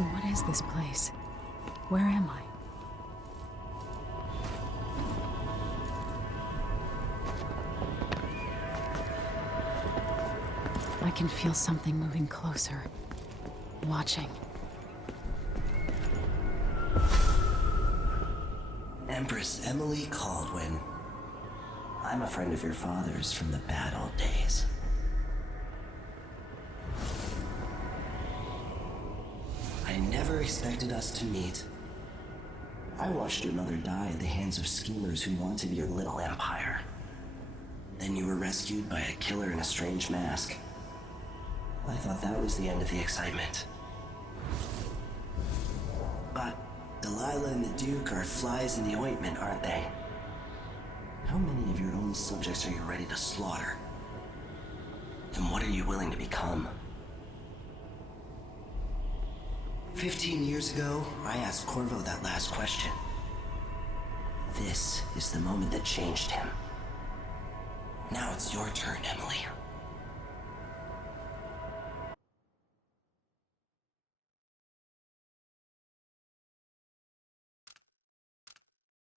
What is this place? Where am I? I can feel something moving closer. Watching. Empress Emily Caldwin. I'm a friend of your father's from the bad old days. I never expected us to meet. I watched your mother die at the hands of schemers who wanted your little empire. Then you were rescued by a killer in a strange mask. I thought that was the end of the excitement. But Delilah and the Duke are flies in the ointment, aren't they? How many of your own subjects are you ready to slaughter? And what are you willing to become? 15 years ago, I asked Corvo that last question. This is the moment that changed him. Now it's your turn, Emily.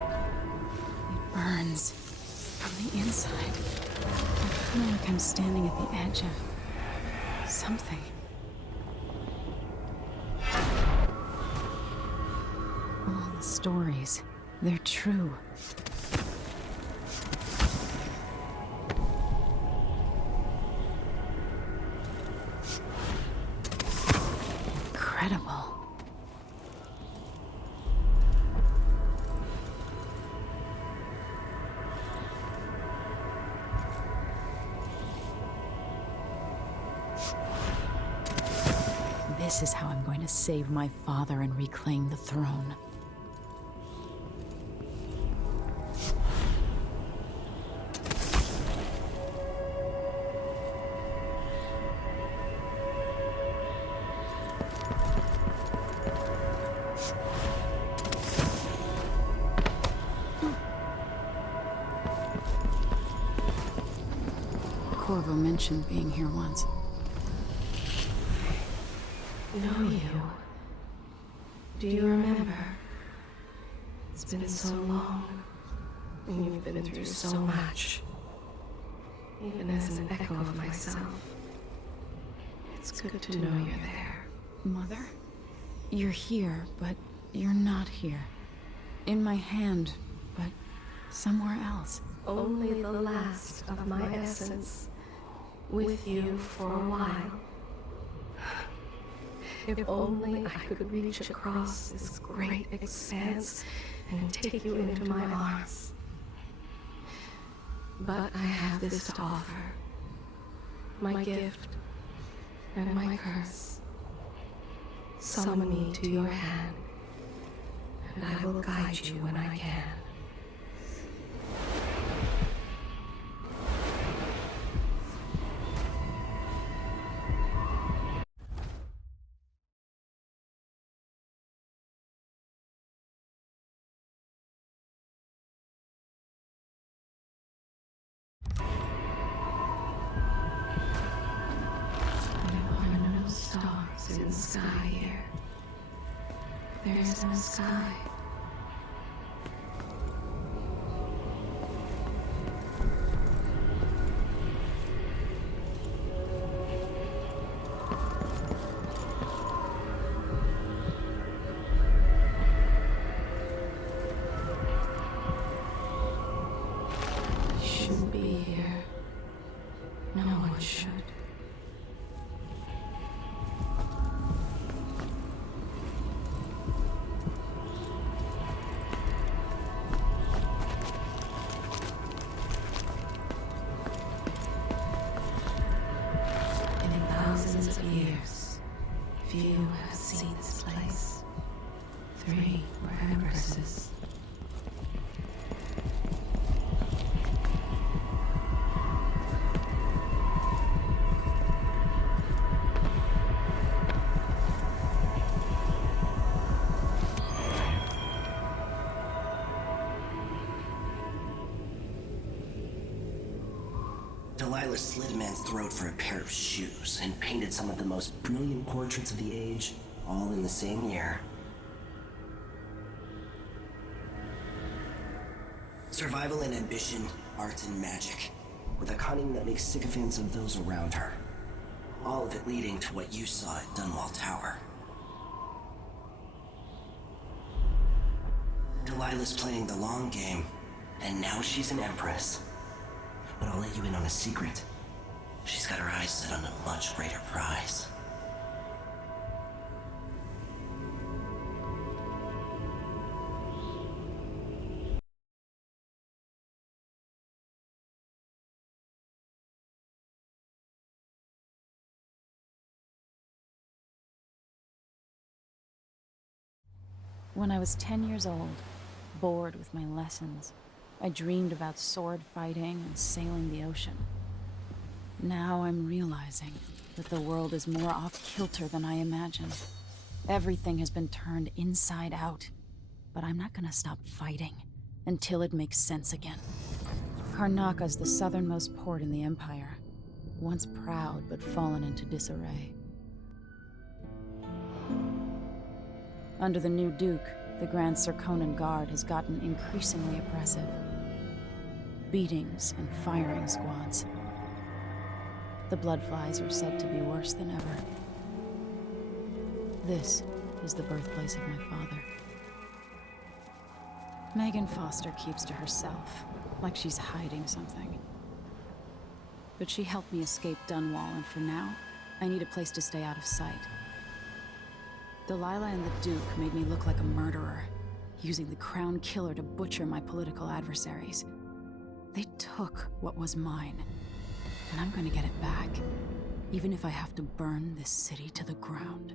It burns from the inside. I feel like I'm standing at the edge of something. All the stories, they're true. Incredible. This is how I'm going to save my father and reclaim the throne. Corvo mentioned being here once. Know you. Do you remember? It's been so long, and you've been through so much. Even as an echo of myself, it's good to know you're there. Mother? You're here, but you're not here. In my hand, but somewhere else. Only the last of my essence, with you for a while. If only I could reach across this great expanse and take you into my arms. But I have this to offer. My gift and my curse. Summon me to your hand, and I will guide you when I can. isn't a sky here. There isn't a sky. Shouldn't be here. No one should. And in thousands of years, few have seen this place. 3 were empresses. Delilah slit a man's throat for a pair of shoes and painted some of the most brilliant portraits of the age, all in the same year. Survival and ambition, art and magic, with a cunning that makes sycophants of those around her. All of it leading to what you saw at Dunwall Tower. Delilah's playing the long game, and now she's an empress. But I'll let you in on a secret. She's got her eyes set on a much greater prize. When I was 10 years old, bored with my lessons, I dreamed about sword fighting and sailing the ocean. Now I'm realizing that the world is more off-kilter than I imagined. Everything has been turned inside out, but I'm not gonna stop fighting until it makes sense again. Karnaka's the southernmost port in the Empire, once proud but fallen into disarray. Under the new Duke, the Grand Serkonan Guard has gotten increasingly oppressive. Beatings and firing squads. The Bloodflies are said to be worse than ever. This is the birthplace of my father. Megan Foster keeps to herself, like she's hiding something. But she helped me escape Dunwall, and for now, I need a place to stay out of sight. Delilah and the Duke made me look like a murderer, using the Crown Killer to butcher my political adversaries. They took what was mine, and I'm gonna get it back, even if I have to burn this city to the ground.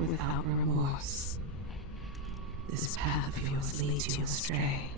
without remorse. This path of yours leads you astray.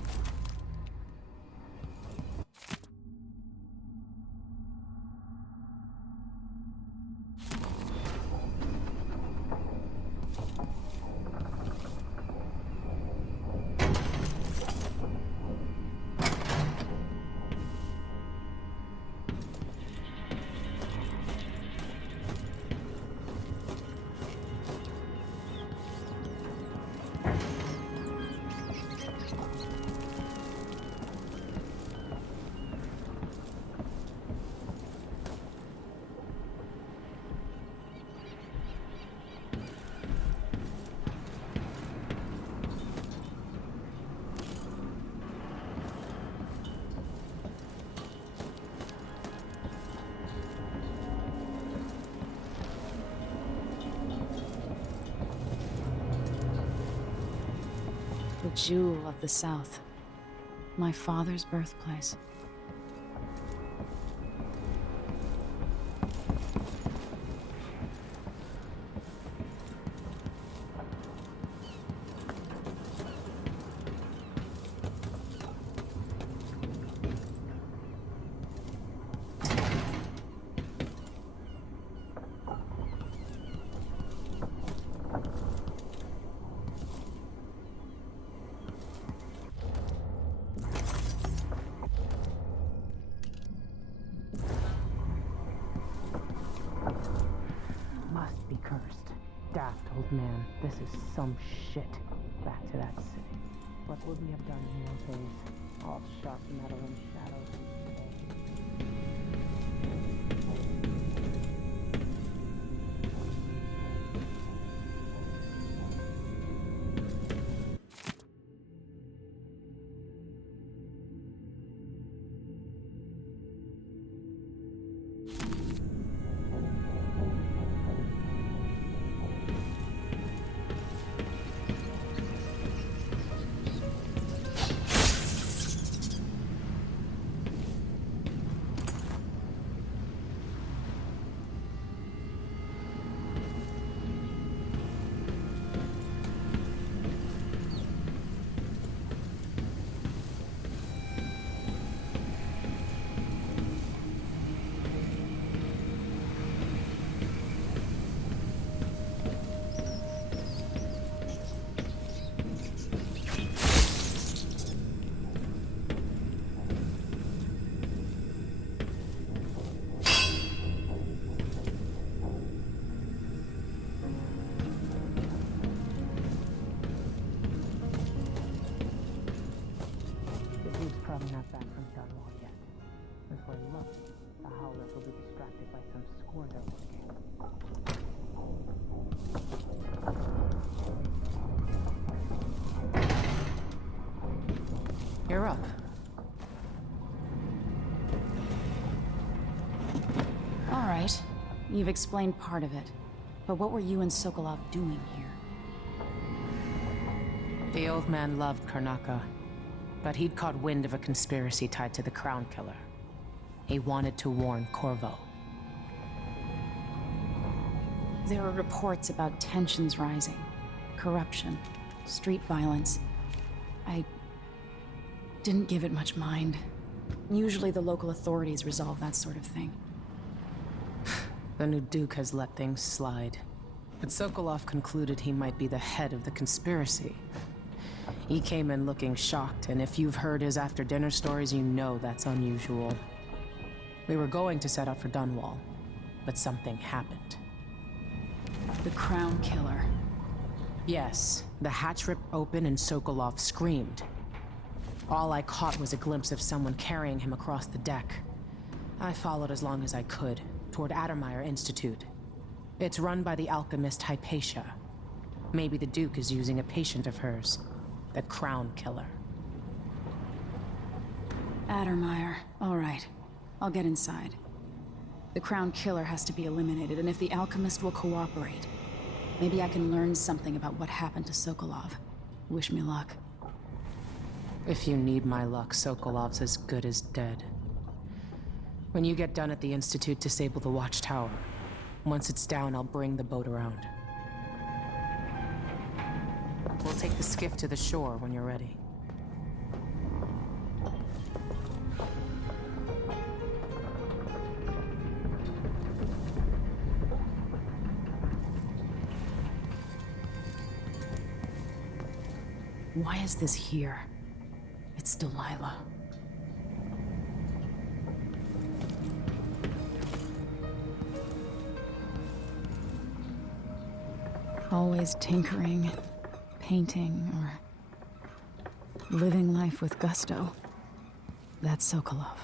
The jewel of the South. My father's birthplace. Must be cursed. Daft old man, this is some shit. Back to that city. What would we have done in your days? All sharp metal and shadows. Probably not back from Dunwall yet. Before you look, the Howlers will be distracted by some score they're working. You're up. All right. You've explained part of it. But what were you and Sokolov doing here? The old man loved Karnaka, but he'd caught wind of a conspiracy tied to the Crown Killer. He wanted to warn Corvo. There were reports about tensions rising, corruption, street violence. I didn't give it much mind. Usually the local authorities resolve that sort of thing. The new Duke has let things slide. But Sokolov concluded he might be the head of the conspiracy. He came in looking shocked, and if you've heard his after-dinner stories, you know that's unusual. We were going to set out for Dunwall, but something happened. The Crown Killer. Yes, the hatch ripped open and Sokolov screamed. All I caught was a glimpse of someone carrying him across the deck. I followed as long as I could, toward Addermeyer Institute. It's run by the alchemist Hypatia. Maybe the Duke is using a patient of hers. The Crown Killer. Addermeyer. All right. I'll get inside. The Crown Killer has to be eliminated, and if the alchemist will cooperate, maybe I can learn something about what happened to Sokolov. Wish me luck. If you need my luck, Sokolov's as good as dead. When you get done at the Institute, disable the watchtower. Once it's down, I'll bring the boat around. take the skiff to the shore when you're ready. Why is this here? It's Delilah. Always tinkering, painting, or living life with gusto. That's Sokolov.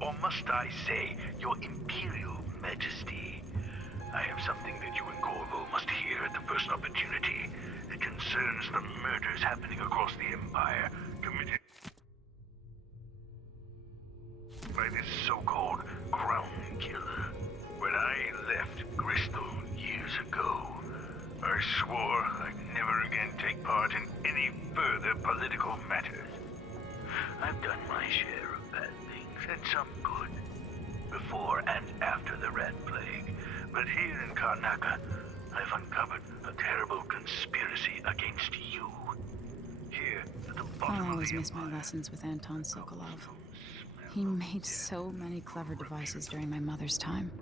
Or must I say, Your Imperial Majesty? I have something that you and Corvo must hear at the first opportunity. It concerns the murders happening across the Empire, committed by this so-called Crown Killer. When I left Bristol years ago, I swore I'd never again take part in any further political matters. I've done my share of bad things, and some good, before and after the Rat Plague. But here in Karnaca, I've uncovered a terrible conspiracy against you. Here, at the bottom I'll always of the miss my Empire, lessons with Anton Sokolov. He made so many clever devices during my mother's time.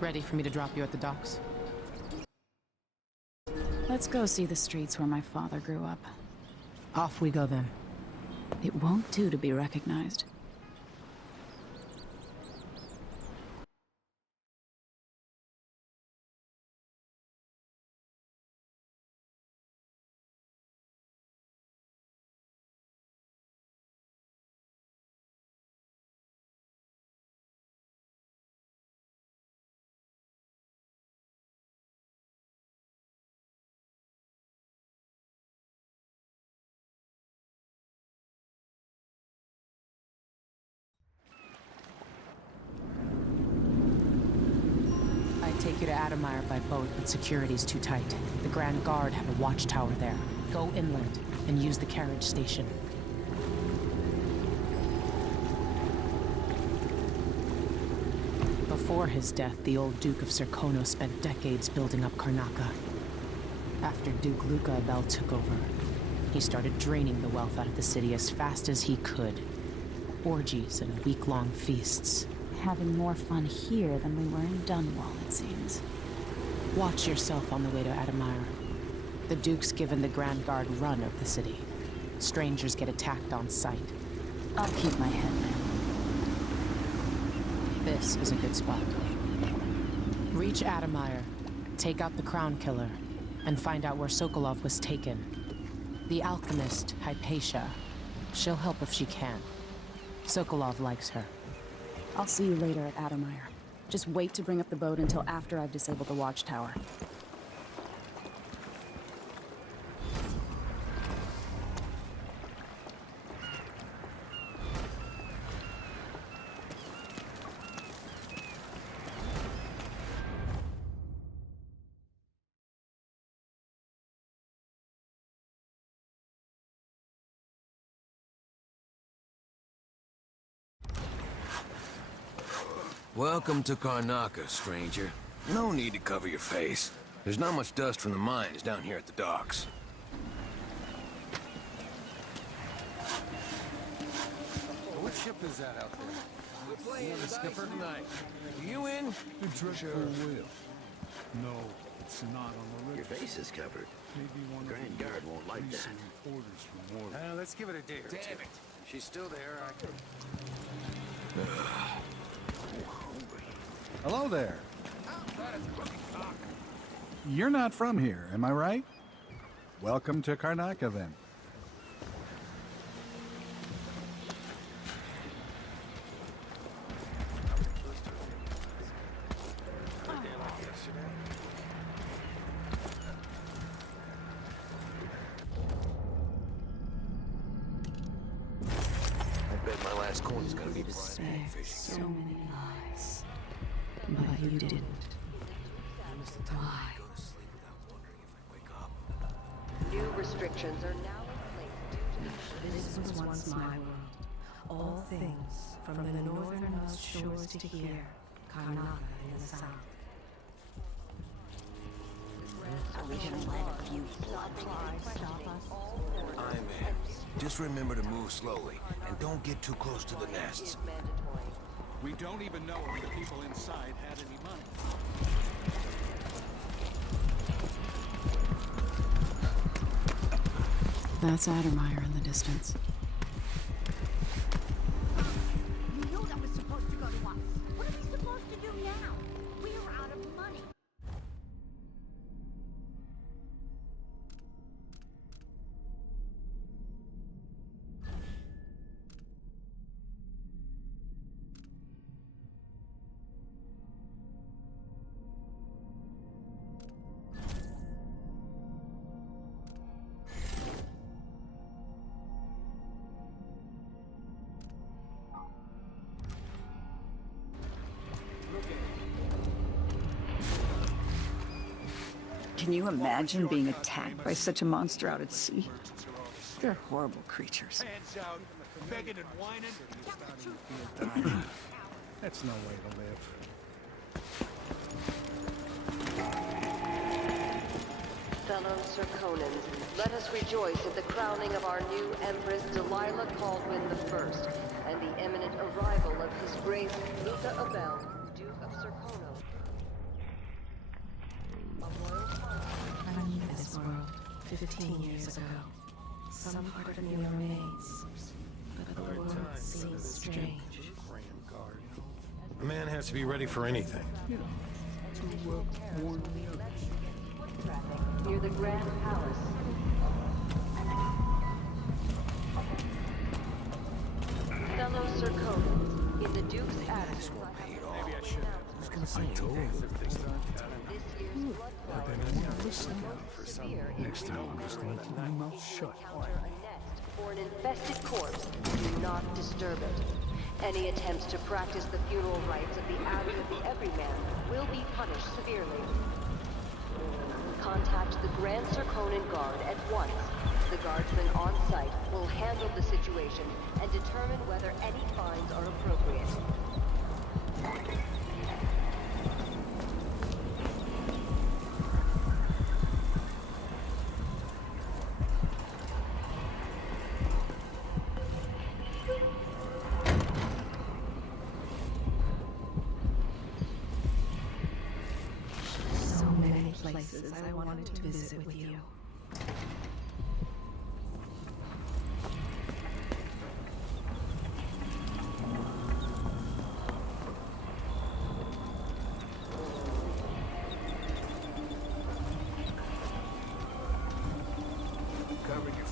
Ready for me to drop you at the docks? Let's go see the streets where my father grew up. Off we go then. It won't do to be recognized. Take you to Adamire by boat, but security's too tight. The Grand Guard have a watchtower there. Go inland and use the carriage station. Before his death, the old Duke of Serkono spent decades building up Karnaca. After Duke Luca Abel took over, he started draining the wealth out of the city as fast as he could. Orgies and week-long feasts. Having more fun here than we were in Dunwall, it seems. Watch yourself on the way to Adamire. The Duke's given the Grand Guard run of the city. Strangers get attacked on sight. I'll keep my head down. This is a good spot. Reach Adamire, take out the Crown Killer, and find out where Sokolov was taken. The alchemist, Hypatia. She'll help if she can. Sokolov likes her. I'll see you later at Adamire. Just wait to bring up the boat until after I've disabled the watchtower. Welcome to Karnaca, stranger. No need to cover your face. There's not much dust from the mines down here at the docks. What ship is that out there? We're playing the skipper tonight. You in? The dreadful whale. No, it's not on the Your register. face is covered. Maybe one Grand of the Guard won't like that. recent orders from Warwick. Let's give it a day or two. Damn it. If she's still there, I can... Hello there. You're not from here, am I right? Welcome to Karnaca, then. I bet my last coin is gonna be Spared so many lives. But you didn't. Why? New restrictions are now in place due to This was once my world. All things, from the northernmost shores to here, Karnaca in the south. we have let a few blood flies stop us. I'm in. Just remember to move slowly, and don't get too close to the nests. Mandatory. We don't even know if the people inside had any money. That's Adamire in the distance. You know that was supposed to go to us. What are we supposed to do now? We're out of money. Can you imagine being attacked by such a monster out at sea? They're horrible creatures. Hands out, begging and whining. That's no way to live. Fellow Serkonans, let us rejoice at the crowning of our new Empress Delilah Caldwin I and the imminent arrival of His Grace Luca Abel, Duke of Serkono. I knew this world 15 years ago. Some part of me remains, but the world seems strange. A man has to be ready for anything. Near the Grand Palace. Fellow Serkonans, in the Duke's attic. Maybe I should have. I told you. This year's blood But then I won't listen for some. Next time I'm just going to keep my mouth shut. Encounter a nest or an infested corpse, do not disturb it. Any attempts to practice the funeral rites of the Abbey of the Everyman will be punished severely. Contact the Grand Serkonan Guard at once. The guardsmen on site will handle the situation and determine whether any fines are appropriate. So many places I wanted to visit with you.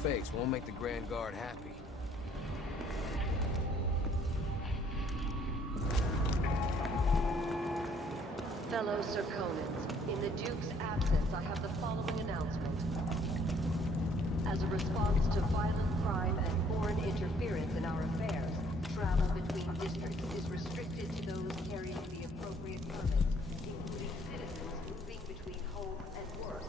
fakes won't make the Grand Guard happy. Fellow Serkonans, in the Duke's absence, I have the following announcement. As a response to violent crime and foreign interference in our affairs, travel between districts is restricted to those carrying the appropriate permits, including citizens moving between home and work.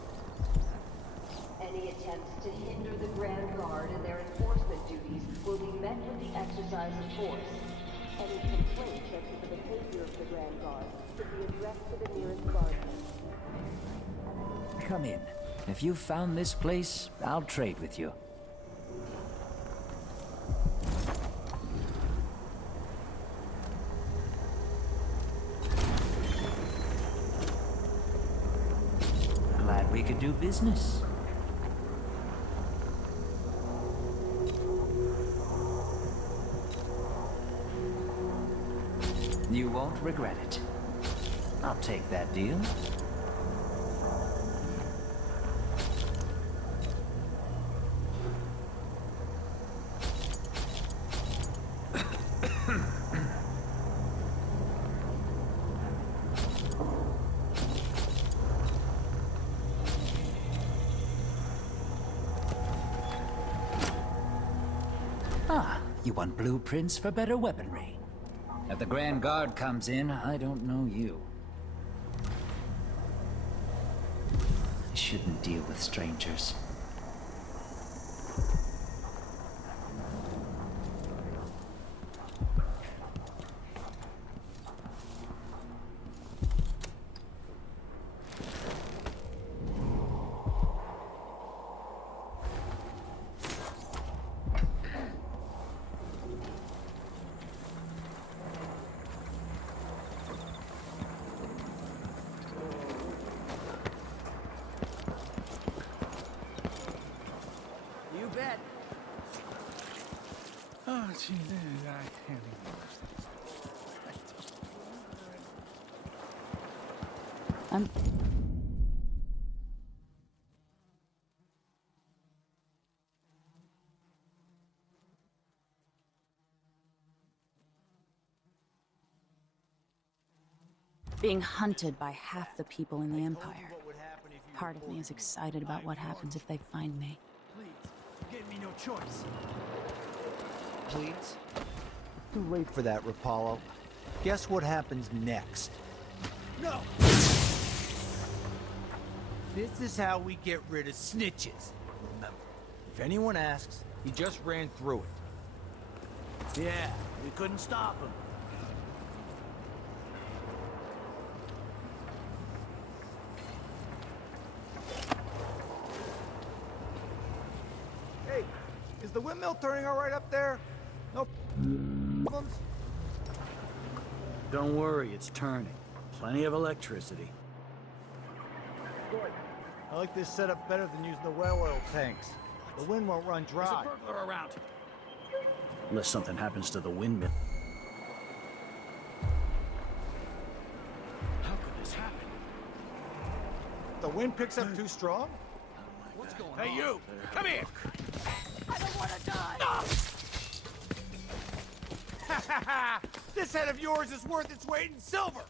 Any attempts to hinder the Grand Guard in their enforcement duties will be met with the exercise of force. Any complaints as to the behavior of the Grand Guard should be addressed to the nearest guardsman. Come in. If you've found this place, I'll trade with you. Glad we could do business. You won't regret it. I'll take that deal. Ah, you want blueprints for better weaponry. If the Grand Guard comes in, I don't know you. I shouldn't deal with strangers. Oh, gee, I can't even. I'm... being hunted by half the people in the Empire. Part of me is excited about what happens if they find me. Please, you gave me no choice. Please? Too late for that, Rapallo. Guess what happens next? No! This is how we get rid of snitches. Remember, if anyone asks, he just ran through it. Yeah, we couldn't stop him. Hey, is the windmill turning all right up there? No problems? Don't worry, it's turning. Plenty of electricity. Good. I like this setup better than using the well oil tanks. The wind won't run dry. There's a burglar around. Unless something happens to the windmill. How could this happen? The wind picks up too strong? What's going on? Hey, you! Come here! I don't want to die! Ha ha ha! This head of yours is worth its weight in silver!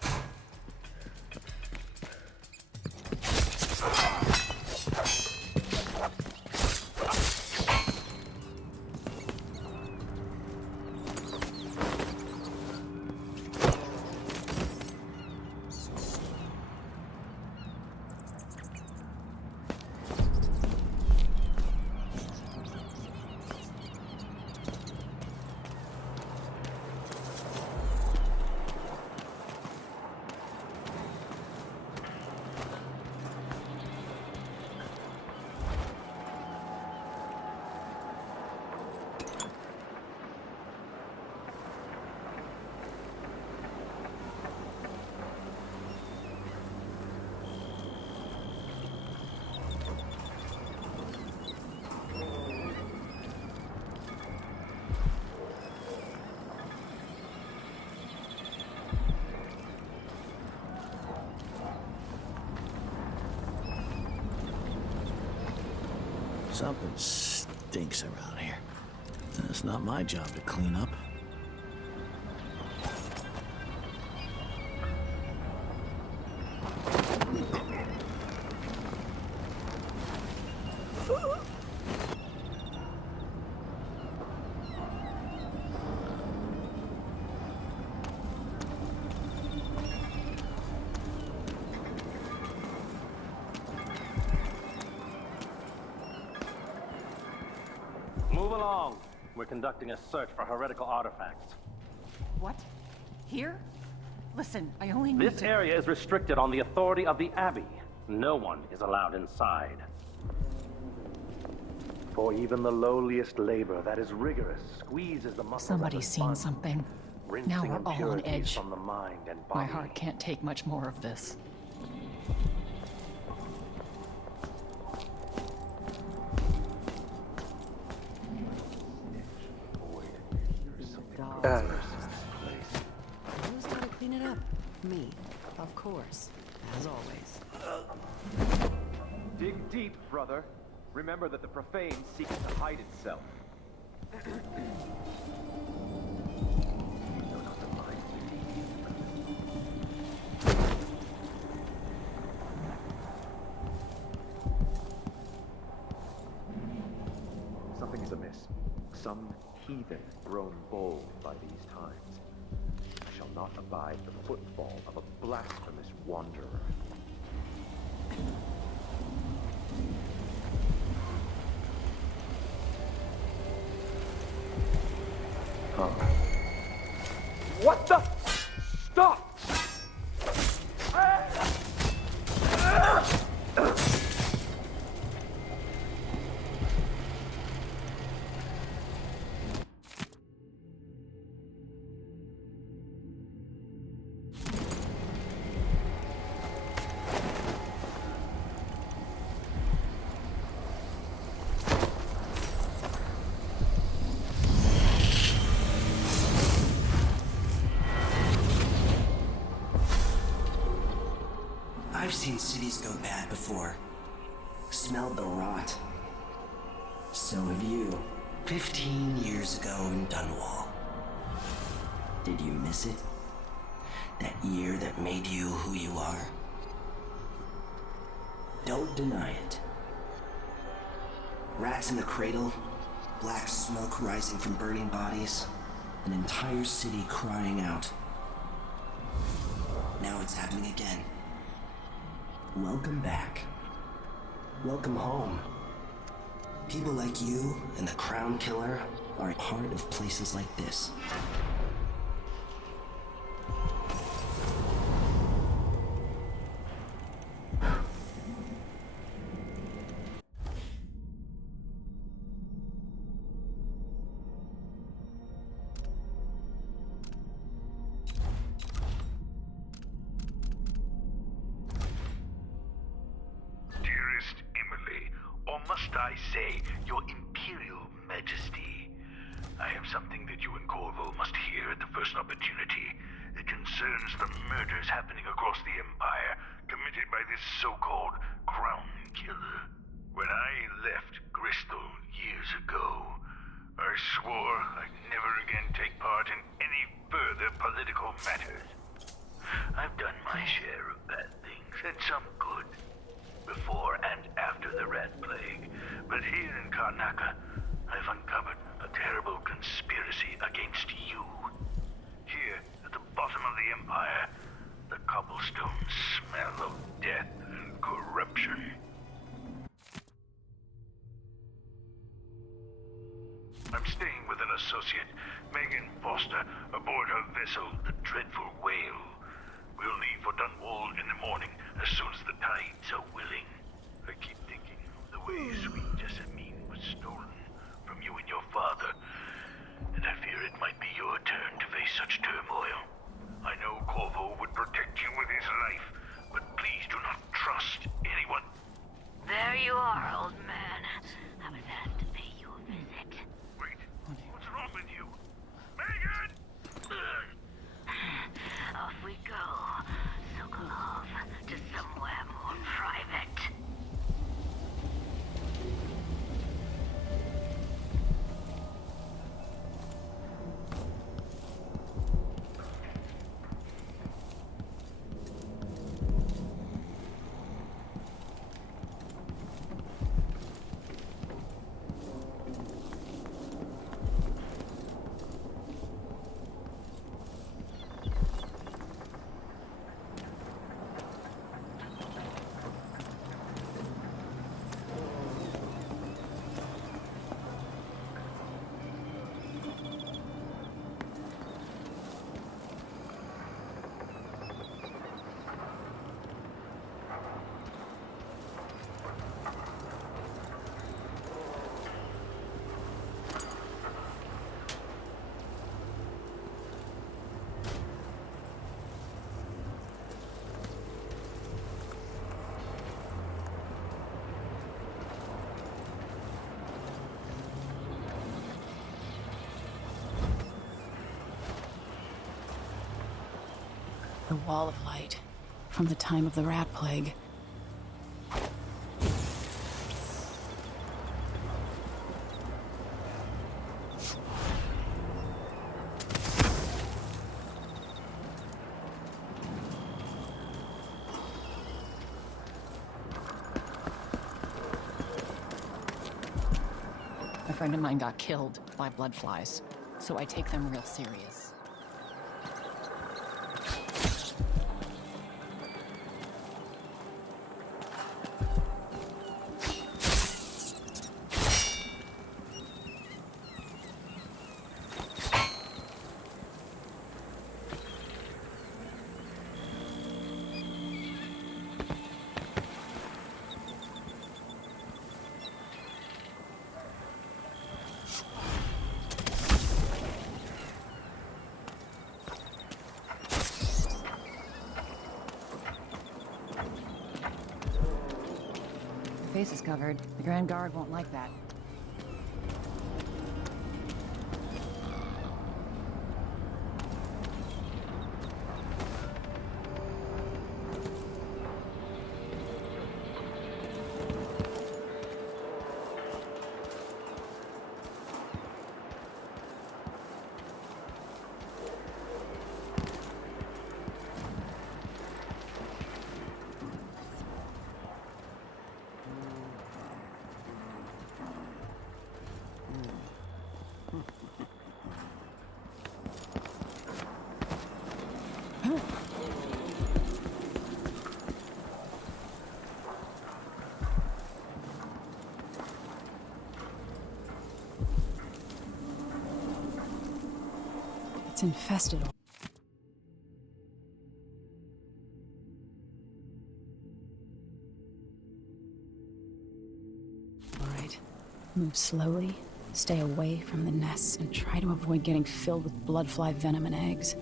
Something stinks around here. It's not my job to clean up. Move along. We're conducting a search for heretical artifacts. What? Here? Listen, I only need This area is restricted on the authority of the Abbey. No one is allowed inside. For even the lowliest labor that is rigorous squeezes the muscle. Somebody's seen something. Now we're all on edge. From the mind and body. My heart can't take much more of this. Who's gonna clean it up? Me, of course, as always. Dig deep, brother. Remember that the profane seeks to hide itself. Something is amiss. Some heathen grown bold by these times. I shall not abide the footfall of a blasphemous wanderer. What the? Stop! I've seen cities go bad before. Smelled the rot. So have you. 15 years ago in Dunwall. Did you miss it? That year that made you who you are? Don't deny it. Rats in the cradle, black smoke rising from burning bodies, an entire city crying out. Now it's happening again. Welcome back. Welcome home. People like you and the Crown Killer are a part of places like this. Must I say, Your Imperial Majesty, I have something that you and Corvo must hear at the first opportunity. It concerns the murders happening across the Empire, committed by this so-called Crown Killer. When I left Bristol years ago, I swore I'd never again take part in any further political matters. I've done my share of bad things, and some good, before and after the Rat Plague. But here in Karnaca, I've uncovered a terrible conspiracy against you. Here, at the bottom of the Empire, the cobblestones smell of death and corruption. I'm staying with an associate, Megan Foster, aboard her vessel, the Dreadful Whale. We'll leave for Dunwall in the morning, as soon as the tides are willing. I keep thinking of the way sweet Jessamine was stolen from you and your father, and I fear it might be your turn to face such turmoil. I know Corvo would protect you with his life, but please do not trust anyone. There you are, old man. I was asked to pay you a visit. Wait, what's wrong with you? Megan! Off we go. Sokolov, to somewhere more private. The Wall of Light, from the time of the Rat Plague. A friend of mine got killed by bloodflies, so I take them real serious. Face is covered. The Grand Guard won't like that. It's infested. All right. Move slowly, stay away from the nests, and try to avoid getting filled with bloodfly venom and eggs.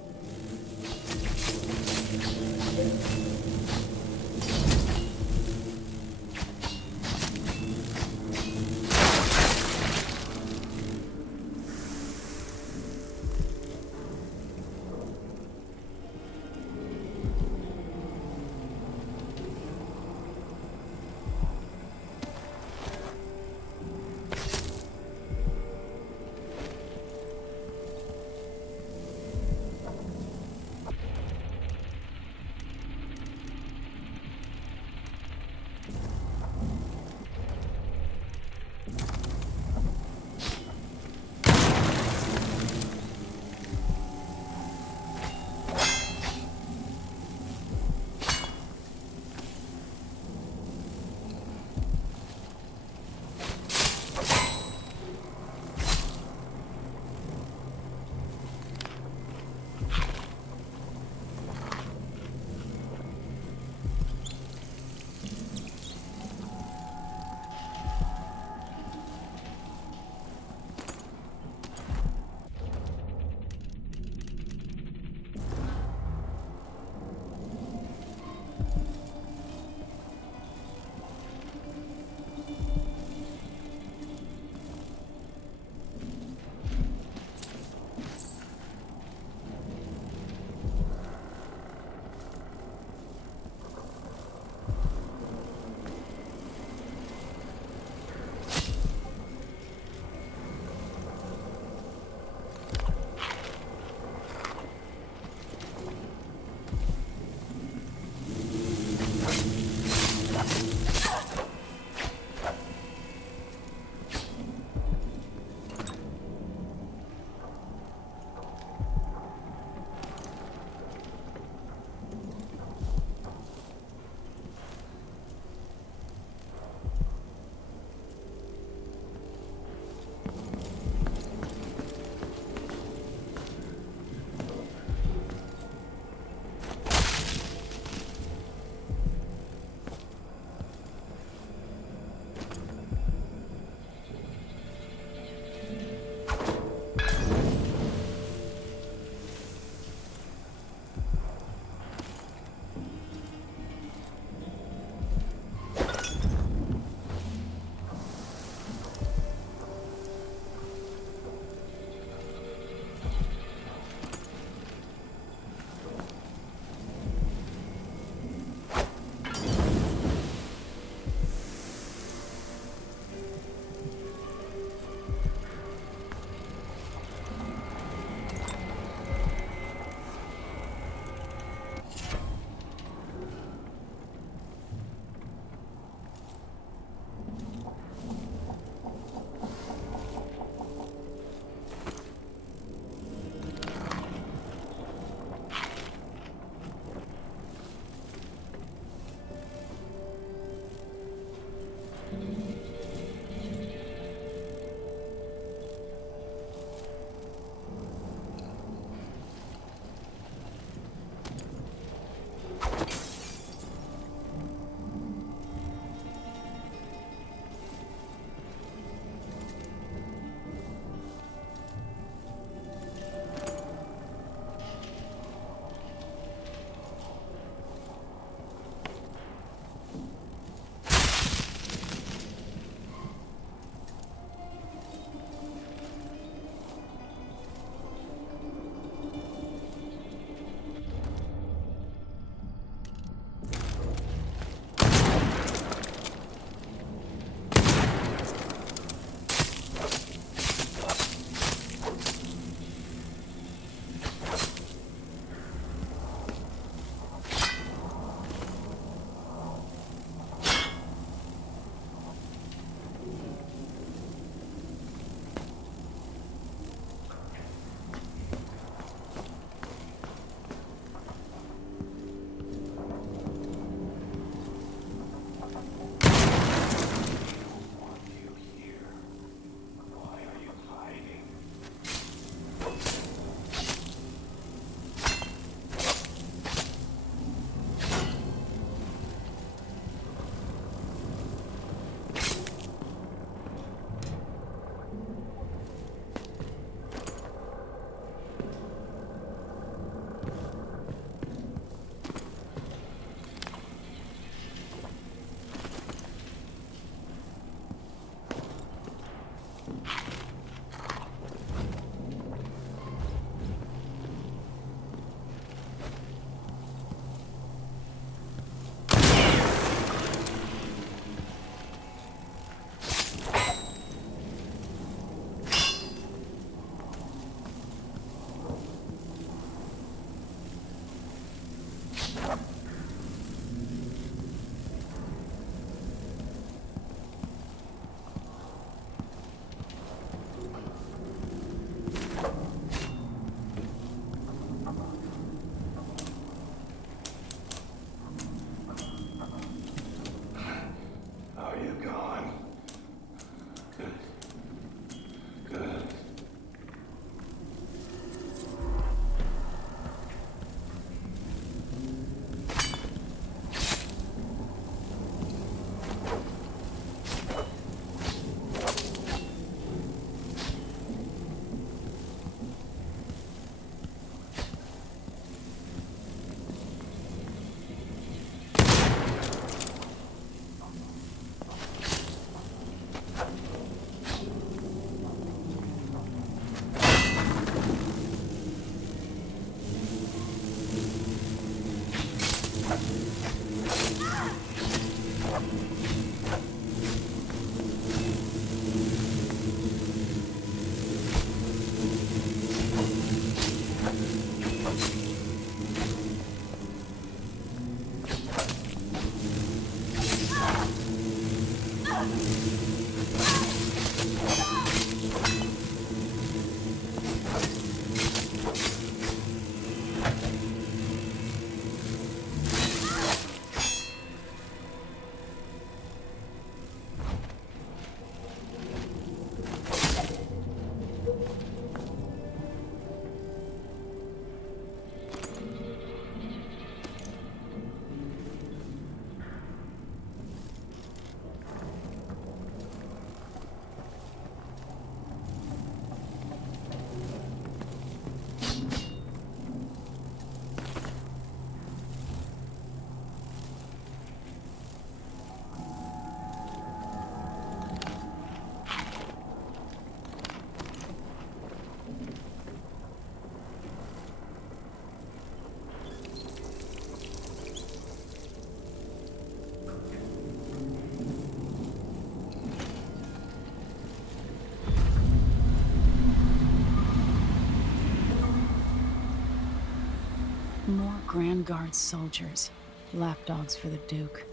More Grand Guard soldiers. Lapdogs for the Duke.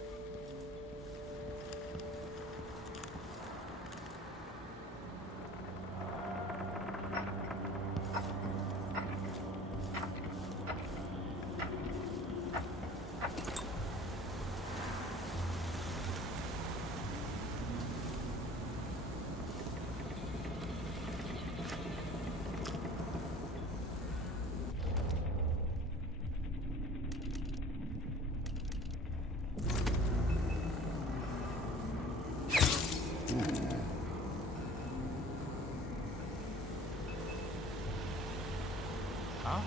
Huh?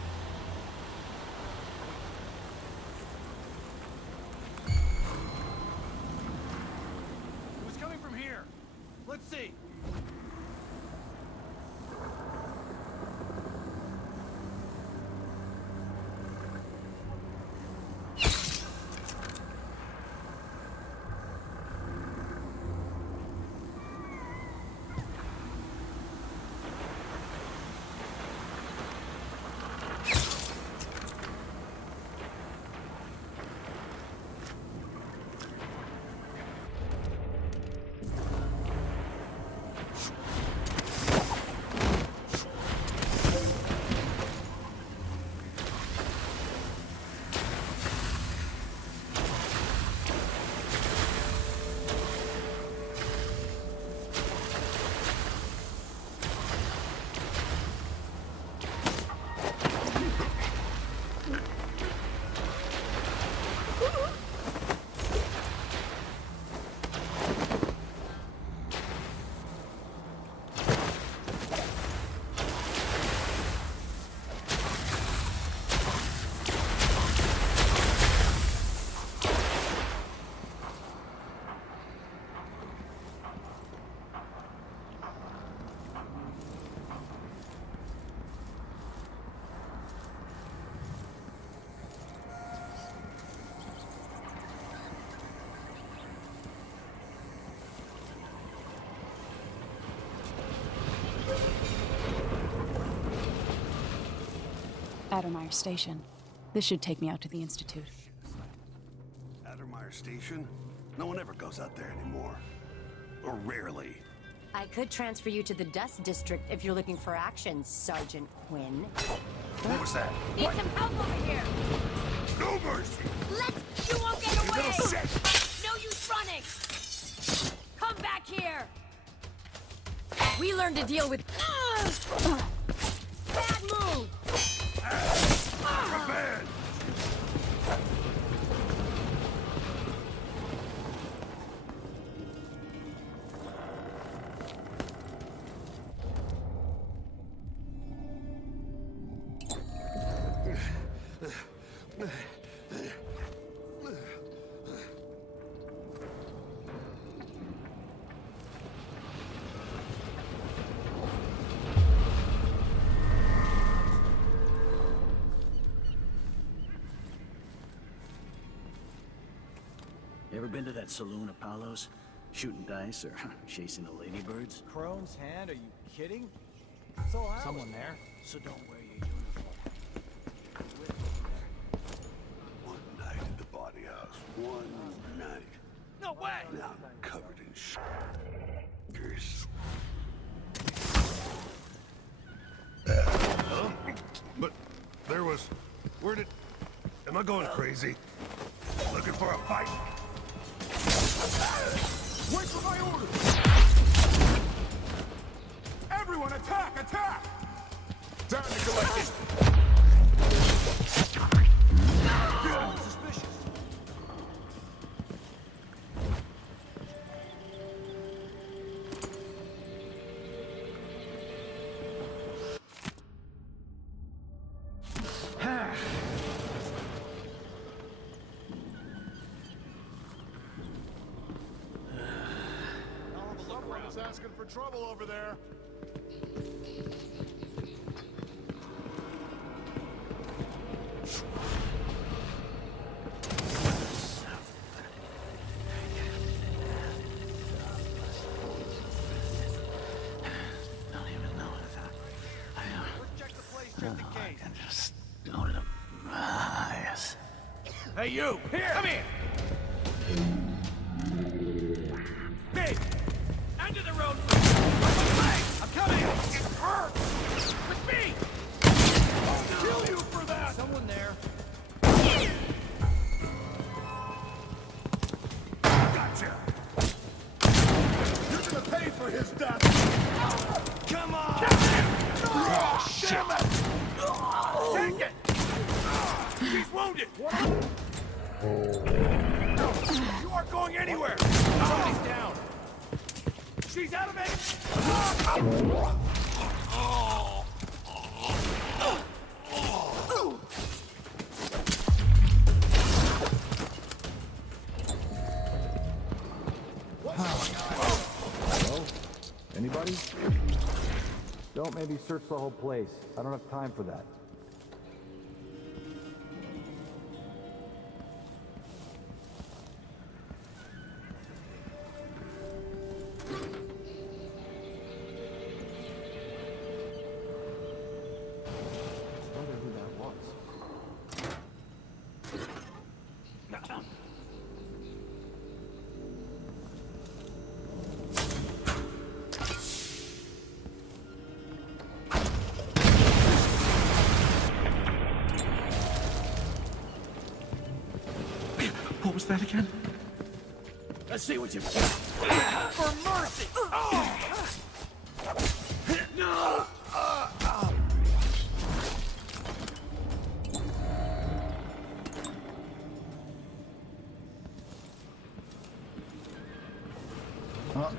It was coming from here. Let's see. Addermeyer Station. This should take me out to the Institute. Addermeyer Station? No one ever goes out there anymore. Or rarely. I could transfer you to the Dust District if you're looking for action, Sergeant Quinn. What was that? Need some help over here! No mercy! You won't get away! little shit! No use running! Come back here! We learned to deal with... Bad move! Prepared! You ever been to that saloon, Apollo's? Shooting dice or chasing the ladybirds? Crone's hand? Are you kidding? So someone there. So don't wear your uniform. One night at the body house. One night. No way! Now I'm covered in sh***ers. But there was... Where did... Am I going crazy? Looking for a fight? Wait for my orders! Everyone attack! Attack! Time to collect it! Feeling suspicious. Someone's asking for trouble over there. Just loaded up Yes. Hey, you! Here! Come here! Hey! End of the road! I'm coming! It hurts! With me! I'll kill you for that! Someone there. Gotcha! You're gonna pay for his death! Come on! Catch him! Oh, shit! Damn it! Take it! He's wounded! You aren't going anywhere! Somebody's down! She's out of it! Hello? Anybody? Don't maybe search the whole place. I don't have time for that. I wonder who that was. What was that again? Let's see what you've got. For mercy! No! Huh?